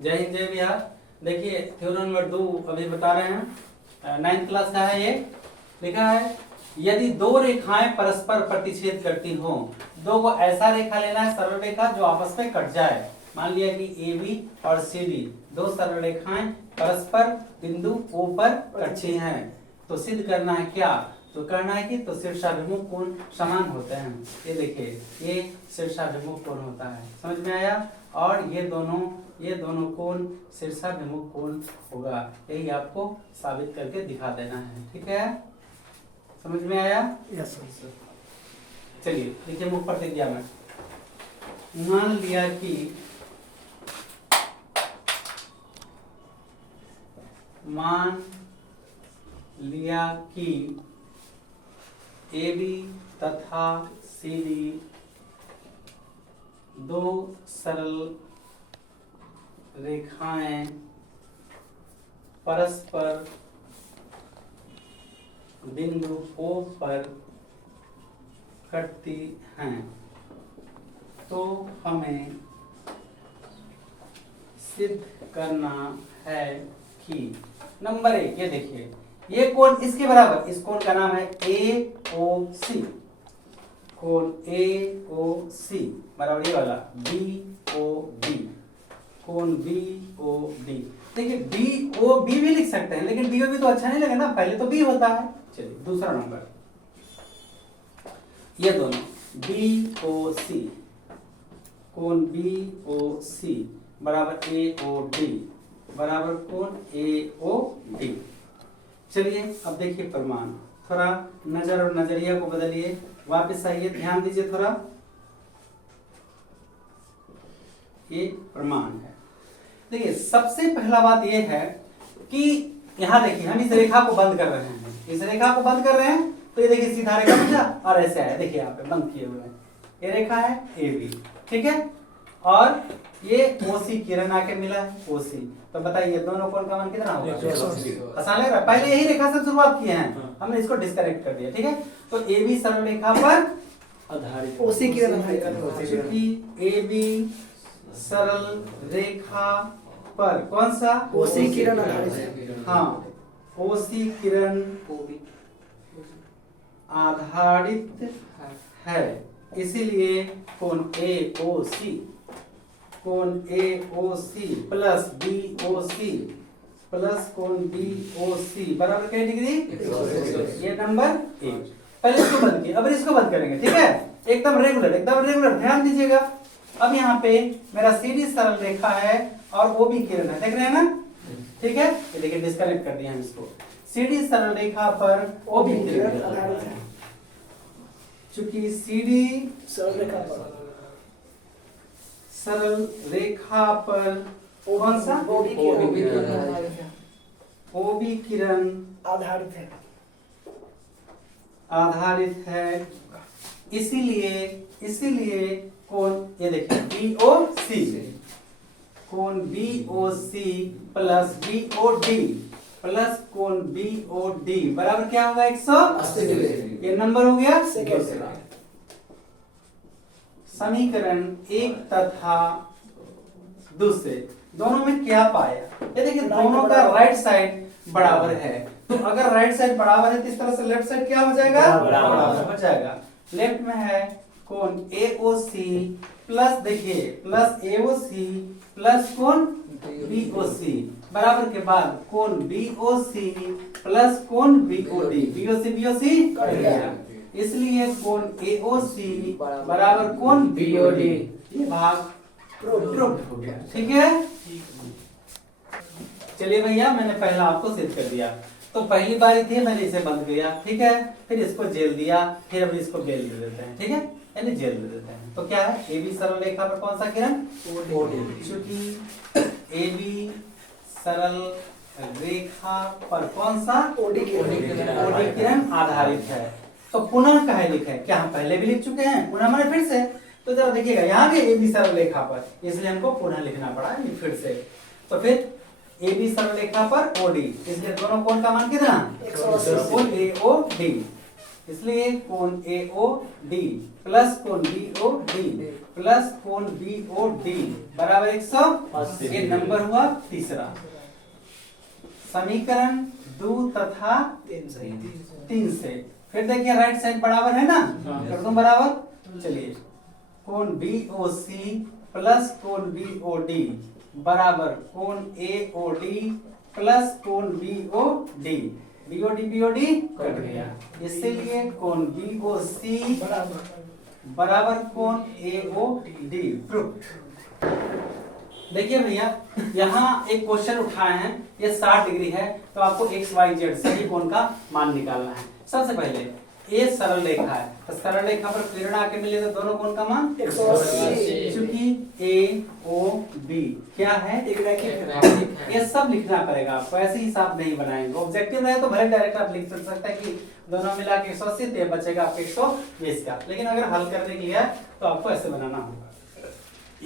जय हिंद जय बिहार। देखिए थ्योरम नंबर 2 अभी बता रहे हैं, 9th क्लास का है। ये लिखा है यदि दो रेखाएं परस्पर प्रतिच्छेद करती हो, दो को ऐसा रेखा लेना है सरल रेखा जो आपस में कट जाए। मान लिया कि AB और CD दो सरल रेखाएं परस्पर बिंदु O पर कटती हैं, तो सिद्ध करना है क्या? तो कहना है कि तो शीर्षाभिमुख कोण समान होते हैं। ये देखिए ये शीर्षाभिमुख कोण होता है, समझ में आया? और ये दोनों कोण शीर्षाभिमुख कोण होगा। यही आपको साबित करके दिखा देना है, ठीक है? समझ में आया? Yes sir. चलिए देखिए मुख पर देख दिया मैं। मान लिया कि AB तथा CD दो सरल रेखाएं परस्पर बिंदु O पर कटती हैं, तो हमें सिद्ध करना है कि नंबर 1 ये देखिए ये कोण इसके बराबर, इस कोण का नाम है AOC। कोण AOC बराबर ये वाला BOD, कोण BOD। देखिए BOB भी लिख सकते हैं, लेकिन BOB तो अच्छा नहीं लगेगा ना, पहले तो B होता है। चलिए दूसरा नंबर, ये दोनों BOC, कोण BOC बराबर AOD बराबर कोण AOD। चलिए अब देखिए प्रमाण, थोड़ा नजर और नजरिया को बदलिए, वापस आइए, ध्यान दीजिए थोड़ा। ये प्रमाण है। देखिए सबसे पहला बात ये है कि यहाँ देखिए हम इस रेखा को बंद कर रहे हैं, इस रेखा को बंद कर रहे हैं, तो ये देखिए सीधा रेखा बना और ऐसे है, देखिए यहाँ पे बंद किए हुए हैं। ये रेखा है AB, ठीक है? और ये OC किरण आके मिला है OC, तो बताइए दोनों कोण का मान कितना होगा? आसान लग रहा है? पहले यही रेखा से शुरुआत किए हैं, हमने इसको डिस्कनेक्ट कर दिया, ठीक है? तो AB सरल रेखा पर आधारित OC किरण आधारित, क्योंकि AB सरल रेखा पर कौन सा? OC किरण आधारित। हाँ, OC किरण आधारित है, इसीलिए कोण AOC, कोण AOC प्लस BOC प्लस कोण BOC बराबर क्या डिग्री? ये नंबर 1। पहले इसको बंद किया, अब इसको बंद करेंगे, ठीक है? एकदम रेगुलर ध्यान दीजिएगा। अब यहाँ पे मेरा CD सरल रेखा है और OB किरण है, देख रहे हैं ना? ठीक है, ये देखिए डिस्कनेक्ट कर दिया हम इसको। CD सरल रेखा पर OB किरण आधारित है, चूंकि CD सरल रेखा पर कौन सा? OB किरण आधारित है, इसीलिए कोण ये देखिए BOC, कोण BOC प्लस BOD प्लस कोण BOD बराबर क्या होगा? 180 डिग्री। ये नंबर हो गया दूसरा। समीकरण 1 तथा दूसरे दोनों में क्या पाया? ये देखिए दोनों का राइट साइड बराबर है, तो अगर राइट साइड बराबर है तो इस तरह से लेफ्ट साइड क्या हो जाएगा? बराबर हो जाएगा। लेफ्ट में है कोण AOC प्लस देखिए प्लस AOC प्लस कोण BOC बराबर के बाद कोण BOC प्लस कोण BOD, BOC कट गया, इसलिए कोण AOC बराबर कोण BOD। ये भाग प्रूव्ड हो गया, ठीक है? चलिए भैया मैंने पहला आपको सिद्ध कर दिया। तो पहली बारी थी मैंने इसे बंद किया, ठीक है? फिर इसको जेल दिया, फिर अब इसको बेल दे देते हैं, ठीक है? यानी जेल दे देते हैं। तो क्या है? AB सरल रेखा पर कौन सा किरण? OD। चूंकि AB सरल रेखा पर कौन सा? OD किरण आधारित है, तो पुनः कहे लिखे, क्या हम पहले भी लिख चुके हैं? पुनः मैंने फिर से, तो जरा देखिएगा यहाँ भी AB सरल रेखा पर, इसलिए हमको पुनः लिखना पड़ा फिर से। तो फिर AB सरल रेखा पर OD, इसलिए दोनों कोण का मान कितना? 180। कोण AOD, इसलिए कोण AOD प्लस कोण BOD प्लस कोण BOD बराबर 180। ये नंबर हुआ तीसरा। समीकरण 2 तथा 3 से फिर देखिए राइट साइड बराबर है ना, कर दो बराबर। चलिए कोण BOC प्लस कोण BOD बराबर कोण AOD प्लस कोण BOD। BOD कट गया, इसीलिए कोण BOC बराबर कोण AOD प्रूफ। देखिए भैया यहाँ एक क्वेश्चन उठाए हैं, ये 60 डिग्री है तो आपको XYZ सही कोण का मान निकालना है। सबसे पहले ये सरल रेखा है, तो सरल रेखा पर किरण आके मिले तो दोनों कोण का मान 180। क्योंकि AOB क्या है, एक रैखिक। ये सब लिखना पड़ेगा आपको, ऐसे हिसाब नहीं बनाएंगे। ऑब्जेक्टिव रहे तो भले डायरेक्ट आप लिख सकते हैं कि दोनों मिला के 180 तो बचेगा आपके 120 का, लेकिन अगर हल करने के लिए है तो आपको ऐसे बनाना होगा।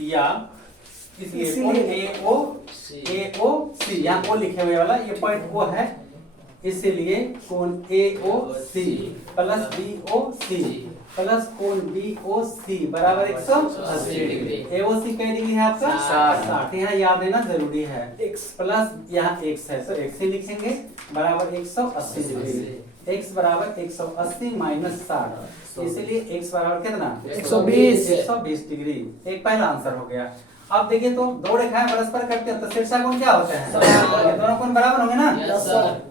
या इसलिए कोण AOC यहाँ O लिखे हुए वाला ये पॉइंट O है, इसीलिए कोण AOC प्लस BOC प्लस कोण BOC बराबर 180 डिग्री। AOC कई डिग्री है आपका 60, यहाँ याद देना जरूरी है। x प्लस यहाँ x है तो x ही लिखेंगे बराबर 180 डिग्री। x बराबर 180 माइनस 60, इसलिए x बराबर कितना 120 डिग्री। एक पहला आंसर हो गया। अब देखिए तो दो रेखाएं परस्पर करते हैं तो शीर्षा कोण क्या होते हैं, दोनों कोण बराबर होंगे ना। Yes sir.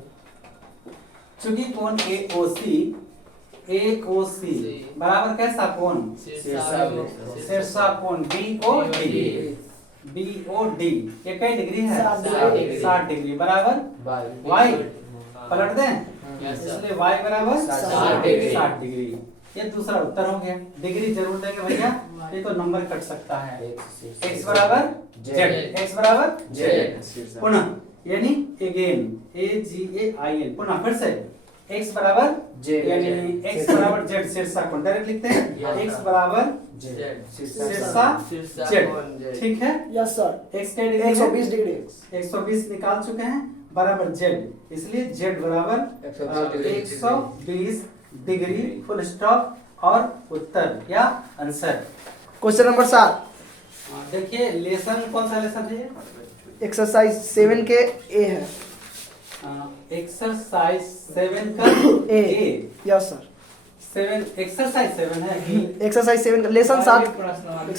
चूंकि कोण AOC बराबर कैसा कोण, शीर्षा कोण BOD ये कई डिग्री है 60 डिग्री बराबर y पलट दें, इसलिए y बराबर 60 डिग्री। ये दूसरा उत्तर हो गया। डिग्री जरूर देंगे भैया, ये तो नंबर कट सकता है। x बराबर z पुनः यानी अगेन AGAIN पुनः फिर से x बराबर यानी x बराबर z शीर्षा कोण डायरेक्ट लिखते हैं, x बराबर शीर्षा z, ठीक है। Yes sir. x के डिग्री 120 डिग्री 120 निकाल चुके हैं बराबर z, इसलिए z बराबर 120 डिग्री फुल स्टॉप और उत्तर या आंसर। क्वेश्चन नंबर 7 देखिए लेसन कौन सा लेसन है, एक्सरसाइज 7 के ए है। एक्सरसाइज 7 का ए। Yes sir. 7 एक्सरसाइज 7 है कि एक्सरसाइज 7 का लेसन 7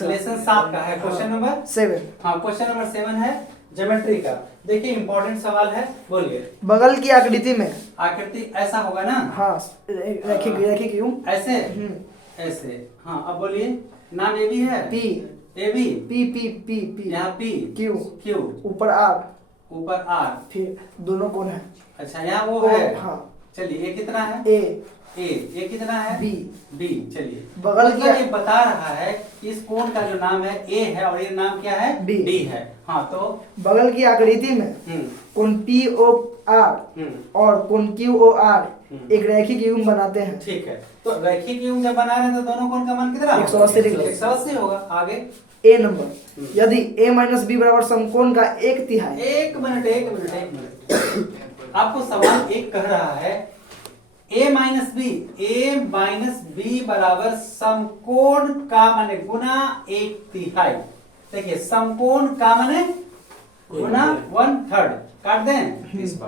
लेसन 7 का है क्वेश्चन नंबर 7। हाँ क्वेश्चन नंबर 7 है ज्योमेट्री का। देखिए इंपॉर्टेंट सवाल है, बोलिए। बगल की आकृति में आकृति ऐसा होगा ना, हाँ रैखिक क्यों ऐसे ऐसे। हाँ अब बोलिए, नाम ए भी है P A B P P P P यहाँ पी क्यू क्यू ऊपर आर ऊपर आर, फिर दोनों कौन है। अच्छा यहाँ वो है। हाँ चलिए ये कितना है ए ये कितना है बी बी। चलिए बगल मतलब ये बता रहा है कि इस कोण का जो नाम है ए है और ये नाम क्या है बी है। हाँ तो बगल की आकृति में कोण पी ओ आर और कोण क्यू ओ आर एक रैखिक युग्म बनाते हैं। ठीक है, तो रैखिक युग्म जब बना रहे हैं तो दोनों कोण का मान कितना 180 डिग्री 180 होगा। आगे ए नंबर, यदि a माइनस बी बराबर समकोण का 1/3। एक मिनट आपको सवाल एक कह रहा है a माइनस बी बराबर समकोण का माने गुना 1/3। देखिए समकोण का माने गुना 1/3 काट दें 30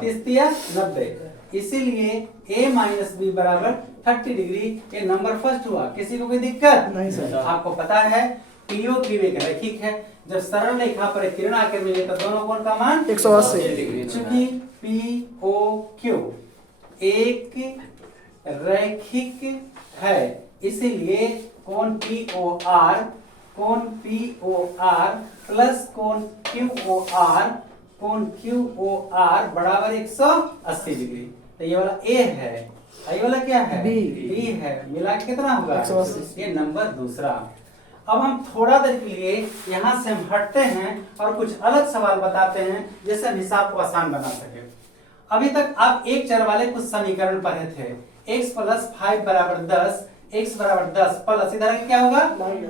90, इसीलिए a माइनस बी बराबर 30 डिग्री। ये नंबर फर्स्ट हुआ, किसी को कोई दिक्कत नहीं सर। आपको पता है PO क्यू एक रैखिक है, जब सरल रेखा पर किरण आकर मिले तो दोनों कोण का मान 180। चूंकि POQ एक रैखिक है, इसीलिए कोण POR प्लस कोण QOR बराबर 180 डिग्री। तो ये वाला A है, ये वाला क्या है B है, मिला के कितना होगा 180। ये नंबर दूसरा। अब हम थोड़ा देर के लिए यहाँ से हम हटते हैं और कुछ अलग सवाल बताते हैं जैसे हम हिसाब को आसान बना सके। अभी तक आप एक चर वाले कुछ समीकरण पढ़े थे, x प्लस 5 बराबर 10, x बराबर 10 प्लस इधर क्या होगा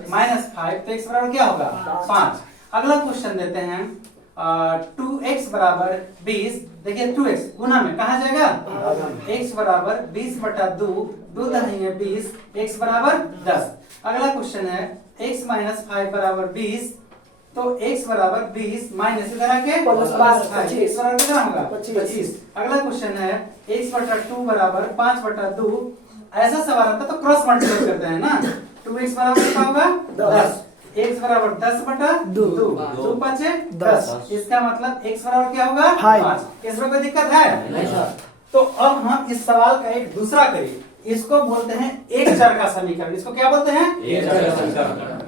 -5, तो x बराबर क्या होगा 5। अगला क्वेश्चन देते हैं, 2x बराबर 20, देखिए 2x गुना में कहा जाएगा x बराबर 20 बटा 2, 2 दहेंगे 20, x बराबर 10। अगला क्वेश्चन है x माइनस 5 बराबर 20, तो x बराबर 20 माइनस इधर आके प्लस 5, x बराबर कितना होगा 25। अगला क्वेश्चन है x बटा 2 बराबर 5 बटा 2, ऐसा सवाल आता तो क्रॉस मल्टीप्लाई करते हैं ना, 2x बराबर कितना होगा 10, x बराबर 10 बटा 2, 2 5 10, इसका मतलब x बराबर क्या होगा 5। इसमें कोई दिक्कत है नहीं सर। तो अब हम इस सवाल का एक दूसरा करिए, इसको बोलते हैं एक चर का समीकरण। इसको क्या बोलते हैं एक चर का समीकरण।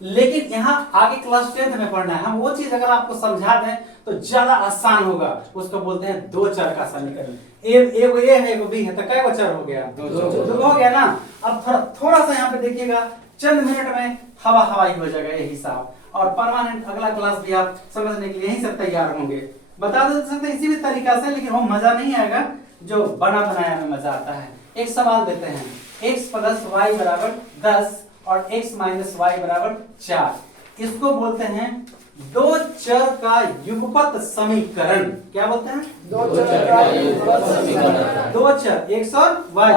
लेकिन यहाँ आगे क्लास 10th में पढ़ना है, हम वो चीज अगर आपको समझा दें तो ज्यादा आसान होगा। उसको बोलते हैं दो चर का समीकरण। एगो ए है एगो बी है, तो क्या चर हो गया दो हो गया ना। अब थोड़ा सा यहाँ पे देखिएगा, चंद मिनट में हवाई हो जाएगा ये हिसाब, और परमानेंट अगला क्लास भी आप समझने के लिए यहीं से तैयार होंगे। बता दे सकते इसी भी तरीका से, लेकिन वो मजा नहीं आएगा जो बना बनाया में मजा आता है। एक सवाल देते हैं, x प्लस वाई बराबर 10 और x माइनस वाई बराबर 4, इसको बोलते हैं दो चर का युगपत समीकरण। क्या बोलते हैं दो चर का युगपत समीकरण। दो चर x और y,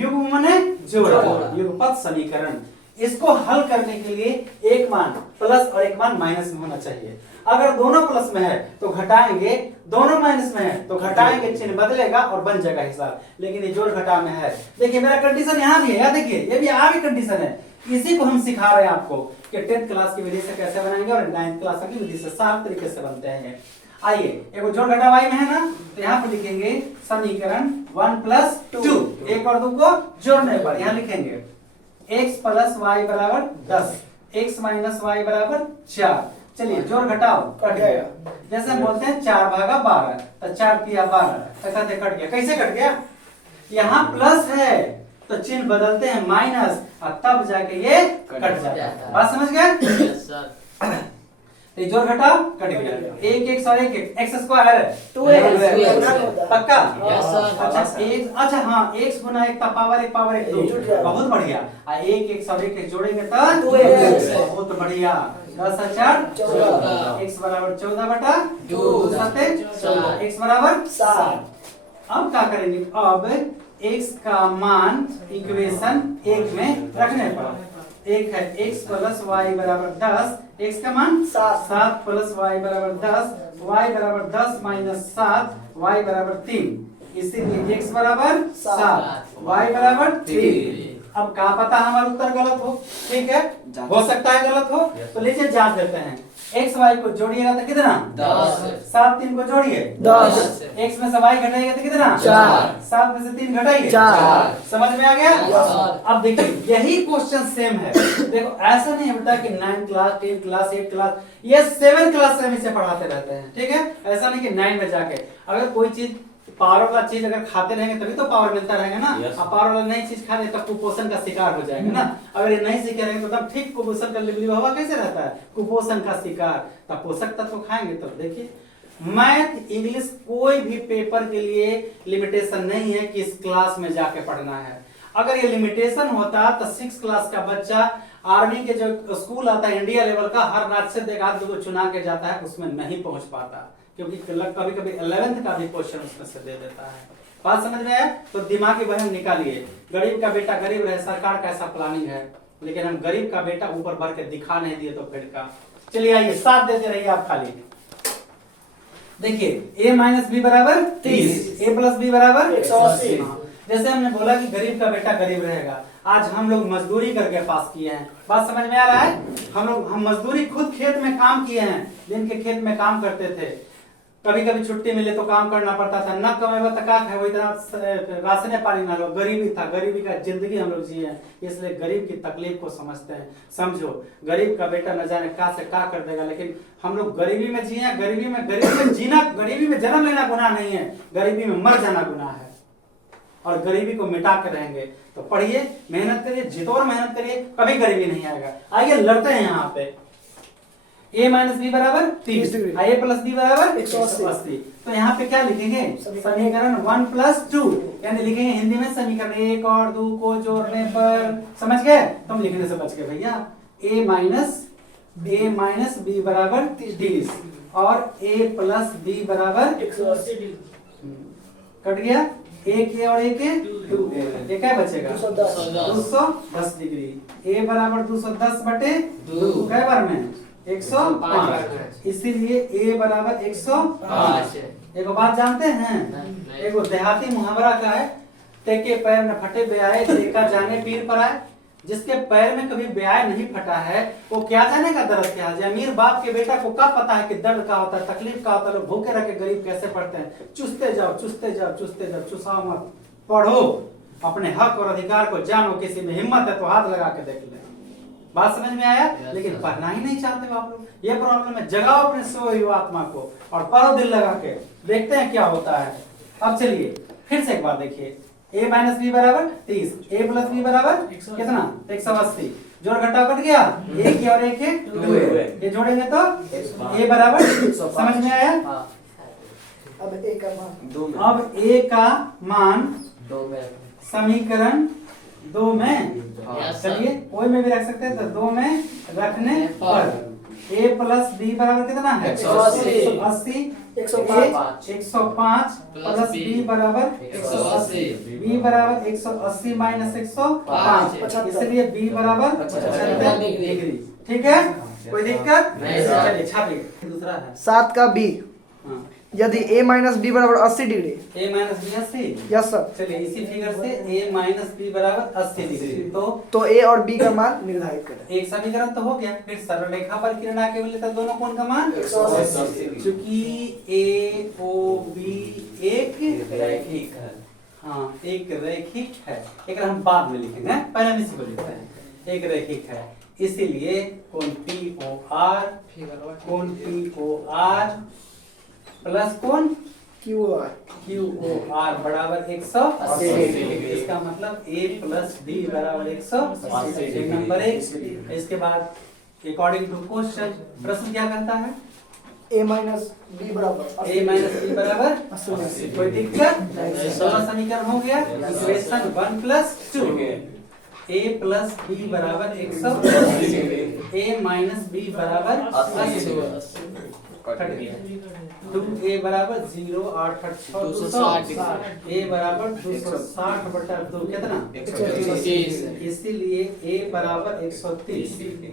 युग माने जोड़, युगपत समीकरण। इसको हल करने के लिए एक मान प्लस और एक मान माइनस में होना चाहिए। अगर दोनों प्लस में है तो घटाएंगे, दोनों माइनस में है तो घटाएंगे, चिन्ह बदलेगा और बन जाएगा हिसाब। लेकिन ये जोड़ घटा में है। देखिए मेरा कंडीशन यहाँ भी है, याद देखिए ये भी आगे कंडीशन है। इसी को हम सिखा रहे हैं आपको कि 10th क्लास की विधि से कैसे बनाएंगे और 9th क्लास की विधि से साफ तरीके से बनते हैं। आइए एगो जोड़ घटा वाई में है ना, तो यहाँ पर लिखेंगे समीकरण 1 प्लस 2, एक और दो को जोड़ने पर यहाँ लिखेंगे x प्लस वाई बराबर 10, x माइनस वाई बराबर 4। चलिए जोड़ घटाओ, कट गया। जैसे हम बोलते हैं 4 भागा 12, तो 4 किया 12, कहते कट गया। कैसे कट गया, यहाँ प्लस है तो चिन्ह बदलते हैं माइनस, और तब जाके ये कट जाता है। बात समझ गए? जोड़ घटाओ कट गया, एक एक और एक एक्स स्क्वायर 2x पक्का। अच्छा हाँ, x गुना एक पावर एक 2, बहुत बढ़िया। एक एक और एक जोड़ेंगे तो 2x, बहुत बढ़िया। 10 4 14, x बराबर 14 बटा 2, 7 x बराबर 7। अब क्या करेंगे, अब x का मान इक्वेशन 1 में रखने पर एक है x प्लस वाई बराबर 10, x का मान 7 प्लस वाई बराबर 10, y बराबर 10 माइनस 7, y बराबर 3, इसीलिए x बराबर 7, y बराबर 3। अब क्या पता हमारा उत्तर गलत हो, ठीक है, हो सकता है गलत हो, तो लीजिए जांच देते हैं। x y को जोड़िएगा तो कितना 10, 7 3 को जोड़िए 10, x में से y घटाइएगा तो कितना 4, 7 में से 3 घटाइए 4। समझ में आ गया? अब देखिए यही क्वेश्चन सेम है। देखो ऐसा नहीं है बेटा कि 9th class 10th class 8th class, ये 7th क्लास से हम इसे पढ़ाते रहते हैं, ठीक है। ऐसा नहीं कि 9 में जाके, अगर कोई चीज पावर वाला चीज अगर खाते रहेंगे तभी तो पावर मिलता रहेगा ना। अब पावर वाला नई चीज खा ले तो कुपोषण का शिकार हो जाएगा ना। अगर ये नहीं सीखे रहेंगे तो तब ठीक कुपोषण का हवा कैसे रहता है, कुपोषण का शिकार। तब पोषक तत्व खाएंगे तो देखिए, मैथ इंग्लिश कोई भी पेपर के लिए लिमिटेशन नहीं है कि इस क्लास में जाके पढ़ना है। अगर ये लिमिटेशन होता तो 6th क्लास का बच्चा आर्मी के जो स्कूल आता है इंडिया लेवल का, हर राज्य से एक आध को चुना के जाता है, उसमें नहीं पहुंच पाता, क्योंकि कभी कभी 11th का भी क्वेश्चन उसमें से दे देता है। बात समझ में आया? तो दिमागी वहम निकालिए। गरीब का बेटा गरीब रहे, सरकार का ऐसा प्लानिंग है, लेकिन हम गरीब का बेटा ऊपर भर के दिखा नहीं दिए तो फिर का। चलिए आइए साथ देते रहिए आप खाली। देखिए a माइनस बी बराबर 30, a प्लस बी बराबर 180। जैसे हमने बोला कि गरीब का बेटा गरीब रहेगा, आज हम लोग मजदूरी करके पास किए हैं। बात समझ में आ रहा है? हम मजदूरी खुद खेत में काम किए हैं, जिनके खेत में काम करते थे, कभी कभी छुट्टी मिले तो काम करना पड़ता था, न कमेगा तो क्या खाए, वही तरह राशन पानी ना लो, गरीबी था, गरीबी का जिंदगी हम लोग जिए हैं, इसलिए गरीब की तकलीफ को समझते हैं। समझो, गरीब का बेटा न जाने का से का कर देगा, लेकिन हम लोग गरीबी में जिए, गरीबी में जीना, गरीबी में जन्म लेना गुनाह नहीं है, गरीबी में मर जाना गुनाह है, और गरीबी को मिटा कर रहेंगे। तो पढ़िए, मेहनत करिए, जितोर मेहनत करिए, कभी गरीबी नहीं आएगा। आइए लड़ते हैं यहाँ पे। a माइनस बी बराबर 30, a प्लस बी बराबर 180। तो यहाँ पे क्या लिखेंगे, समीकरण 1 प्लस 2, यानी लिखेंगे हिंदी में समीकरण 1 और 2 को जोड़ने पर, समझ गए? तुम लिखने से बच गए भैया। a माइनस बी बराबर 30, और a प्लस बी बराबर 180 डिग्री। कट गया, एक ए और एक ए 2a, ये क्या बचेगा 210 डिग्री। a बराबर 210 बटे 2 कै बार में 105, इसीलिए a बराबर 105। एक बात जानते हैं, एक देहाती मुहावरा का है, तेके पैर में फटे ब्याए देखा जाने पीर पर आए। जिसके पैर में कभी ब्याह नहीं फटा है वो क्या जानेगा दर्द क्या है। अमीर बाप के बेटा को क्या पता है कि दर्द का होता है, तकलीफ का होता है, लोग भूखे रह के गरीब कैसे पढ़ते हैं। चुसते जाओ चुसते जाओ चुसते जाओ, चुसाओ मत, पढ़ो, अपने हक और अधिकार को जानो। किसी में हिम्मत है तो हाथ लगा के देख ले। बात समझ में आया? लेकिन पढ़ना ही नहीं चाहते आप लोग, ये प्रॉब्लम है। जगाओ अपने सोई आत्मा को और पढ़ो दिल लगा के, देखते हैं क्या होता है। अब चलिए फिर से एक बार देखिए, a माइनस बी बराबर 30, a प्लस बी बराबर कितना 180, जोड़ घटाव कट गया, एक ही और एक है 2a, ये जोड़ेंगे तो a बराबर, समझ में आया? अब a का मान अब a का मान 2 में समीकरण 2 में, Yes, चलिए कोई में भी रख सकते हैं, तो 2 में रखने पर a प्लस बी बराबर कितना है 180, 105 प्लस बी बराबर 180, b बराबर 180 माइनस 105, इसलिए b बराबर 75 डिग्री। ठीक है, कोई दिक्कत नहीं सर। चलिए छापिए। दूसरा है 7 का b, हाँ, यदि a माइनस बी बराबर 80 degree. a minus B 80। Yes sir. चलिए इसी फिगर से a माइनस बी बराबर 80 डिग्री, तो a और b का मान निर्धारित करें। एक समीकरण तो हो गया। फिर सरल रेखा पर किरण के मिले तो दोनों कोण का मान 180। चूंकि a o b एक रैखिक है, हाँ एक रैखिक है, एक हम बाद में लिखेंगे, पहले हम इसी को लिखते हैं। एक रैखिक है, इसीलिए कोण POR प्लस कोण QR QOR बराबर 180 डिग्री। इसका मतलब a प्लस b बराबर 180, नंबर 1। इसके बाद अकॉर्डिंग टू क्वेश्चन प्रश्न क्या कहता है, a माइनस बी बराबर a माइनस बी बराबर 80। कोई दिक्कत? दोनों समीकरण हो गया, equation 1 plus 2, a plus b बराबर 180, a माइनस b बराबर 80, कट गया। 2a बराबर 0 8 8 6 260, a बराबर 260 बटा 2 कितना 130, इसीलिए a बराबर 130।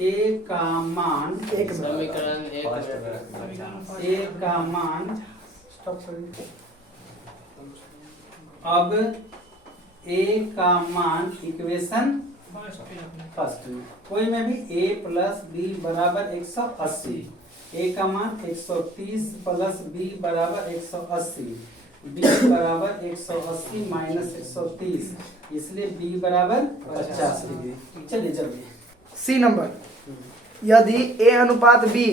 a का मान समीकरण 1 a का मान स्टॉप करिए। अब a का मान इक्वेशन फर्स्ट में कोई में भी a प्लस b बराबर 180, a का मान 130 प्लस b बराबर 180, b बराबर 180 माइनस 130, इसलिए b बराबर 50 डिग्री। चलिए जल्दी सी नंबर, यदि a अनुपात b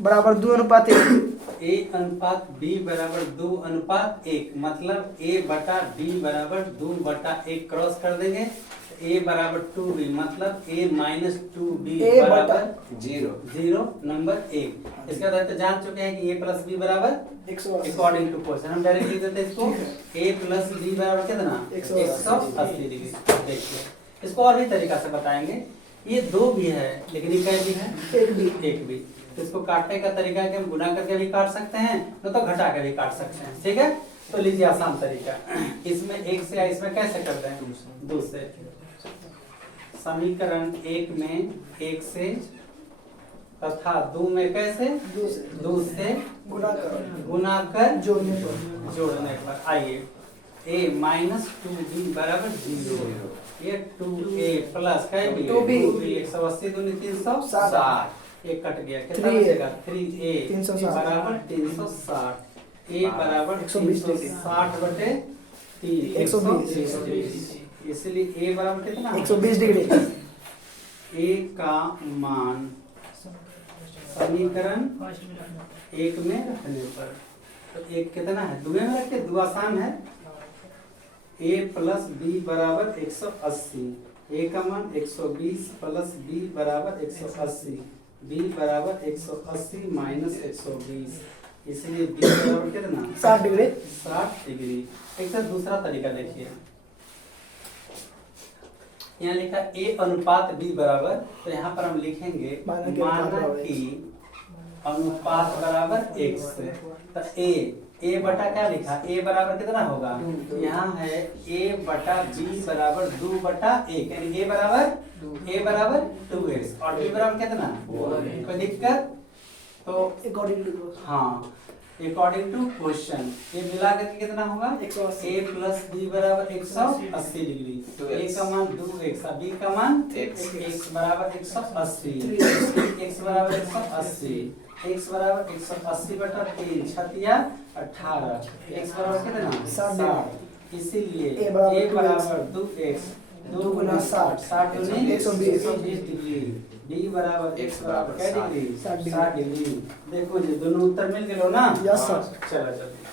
बराबर 2 अनुपात 1, a अनुपात b बराबर 2 अनुपात 1, मतलब a बटा b बराबर 2 बटा 1 क्रॉस कर देंगे, a बराबर 2b, मतलब a माइनस 2b A बराबर 0 0, नंबर 1। इसका अर्थ जान चुके हैं कि a प्लस b बराबर 180। अकॉर्डिंग टू क्वेश्चन हम डायरेक्ट लिख देते हैं इसको, a प्लस b बराबर कितना 180 डिग्री। देखिए इसको और भी तरीका से बताएंगे, ये 2 भी है लेकिन ये क्या भी है एक भी। तो इसको काटने का तरीका है कि हम गुना करके भी काट सकते हैं, तो घटा के भी काट सकते हैं। ठीक है, तो लीजिए आसान तरीका, इसमें 1 से इसमें कैसे करते हैं 2 से। समीकरण 1 में 1 से तथा 2 में कैसे 2 से गुना कर जोड़ने पर आइए a माइनस 2b बराबर 0, ये 2a प्लस क्या है 2b 180 दूनी 360, एक कट गया कितना बचेगा 3a बराबर 360, a बराबर 360 बटे 3 120, इसलिए a बराबर कितना 120 डिग्री। a का मान समीकरण 1 में रखने पर, तो 1 कितना है 2 में रखे, 2 आसान है। a प्लस b बराबर 180, a का मान 120 प्लस b बराबर 180, b बराबर 180 माइनस 120, इसलिए b बराबर कितना 60 डिग्री। 60 डिग्री। एक साथ दूसरा तरीका देखिए, यहाँ लिखा a अनुपात b बराबर, तो यहाँ पर हम लिखेंगे माना कि अनुपात बराबर x। तो a बटा क्या लिखा, a बराबर कितना होगा, यहाँ है a बटा b बराबर 2 बटा 1, यानी a बराबर 2x और b बराबर कितना, कोई दिक्कत। तो हाँ अकॉर्डिंग टू क्वेश्चन ये मिला करके कितना होगा, a प्लस b बराबर 180 डिग्री। a का मान 2x और b का मान x बराबर 180, x बराबर 180, x बराबर 180 बटा 3 छतिया 18, x बराबर कितना 60, इसीलिए a बराबर 2x 2 गुना 60 दूनी 120 डिग्री, d बराबर x बराबर क्या डिग्री 60 डिग्री। देखो जी दोनों उत्तर मिल गए ना। Yes sir. चलो चलो।